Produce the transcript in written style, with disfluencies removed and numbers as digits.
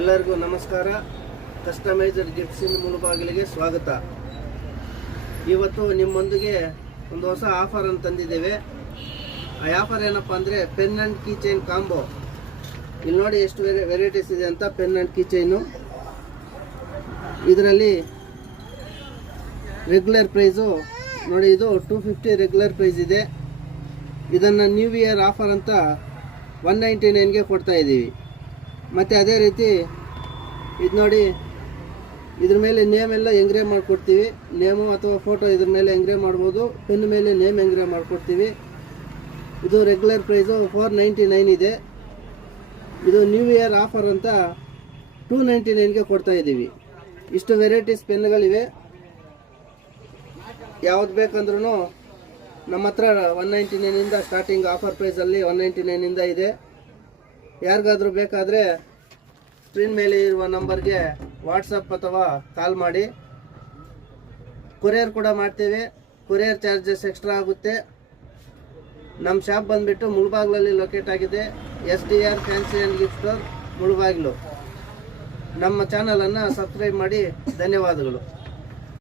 ಎಲ್ಲರಿಗೂ ನಮಸ್ಕಾರ. Customised gifts ಇನ್ ಮುಳುಬಾಗಿಲಿಗೆ ಸ್ವಾಗತ. ಇವತ್ತು ನಿಮ್ಮೊಂದಿಗೆ ಒಂದು ಹೊಸ ಆಫರ್ ಅಂತ ತಂದಿದ್ದೇವೆ. ಆ ಆಫರ್ ಏನಪ್ಪ ಅಂದರೆ pen and key chain combo. ಇಲ್ಲಿ ನೋಡಿ ಎಷ್ಟು ವೆರೈಟೀಸ್ ಇದೆ ಅಂತ. ಪೆನ್ ಆ್ಯಂಡ್ ಕೀ ಚೈನು ಇದರಲ್ಲಿ ರೆಗ್ಯುಲರ್ ಪ್ರೈಸು ನೋಡಿ, ಇದು 250 ರೆಗ್ಯುಲರ್ ಪ್ರೈಸ್ ಇದೆ. ಇದನ್ನು ನ್ಯೂ ಇಯರ್ ಆಫರ್ ಅಂತ 199ಗೆ ಕೊಡ್ತಾ ಇದ್ದೀವಿ. ಮತ್ತು ಅದೇ ರೀತಿ ಇದು ನೋಡಿ, ಇದ್ರ ಮೇಲೆ ನೇಮ್ ಎಲ್ಲ ಎಂಗ್ರೇವ್ ಮಾಡಿಕೊಡ್ತೀವಿ. ನೇಮು ಅಥವಾ ಫೋಟೋ ಇದ್ರ ಮೇಲೆ ಎಂಗ್ರೇವ್ ಮಾಡ್ಬೋದು. ಪೆನ್ ಮೇಲೆ ನೇಮ್ ಎಂಗ್ರೇವ್ ಮಾಡಿಕೊಡ್ತೀವಿ. ಇದು ರೆಗ್ಯುಲರ್ ಪ್ರೈಸು 499 ಇದೆ. ಇದು ನ್ಯೂ ಇಯರ್ ಆಫರ್ ಅಂತ 299ಗೆ ಕೊಡ್ತಾ ಇದ್ದೀವಿ. ಇಷ್ಟು ವೆರೈಟೀಸ್ ಪೆನ್ಗಳಿವೆ. ಯಾವ್ದು ಬೇಕಂದ್ರೂ ನಮ್ಮ ಹತ್ರ 199ಇಂದ ಸ್ಟಾರ್ಟಿಂಗ್ ಆಫರ್ ಪ್ರೈಸಲ್ಲಿ 199ಇಂದ ಇದೆ. ಯಾರಿಗಾದರೂ ಬೇಕಾದರೆ ಸ್ಕ್ರೀನ್ ಮೇಲೆ ಇರುವ ನಂಬರ್ಗೆ ವಾಟ್ಸಪ್ ಅಥವಾ ಕಾಲ್ ಮಾಡಿ. ಕೊರಿಯರ್ ಕೂಡ ಮಾಡ್ತೇವೆ. ಕೊರಿಯರ್ ಚಾರ್ಜಸ್ ಎಕ್ಸ್ಟ್ರಾ ಆಗುತ್ತೆ. ನಮ್ಮ ಶಾಪ್ ಬಂದುಬಿಟ್ಟು ಮುಳುಬಾಗಿಲಲ್ಲಿ ಲೊಕೇಟ್ ಆಗಿದೆ. SDR fancy and gift store, Mulbagal. ನಮ್ಮ ಚಾನಲನ್ನು ಸಬ್ಸ್ಕ್ರೈಬ್ ಮಾಡಿ. ಧನ್ಯವಾದಗಳು.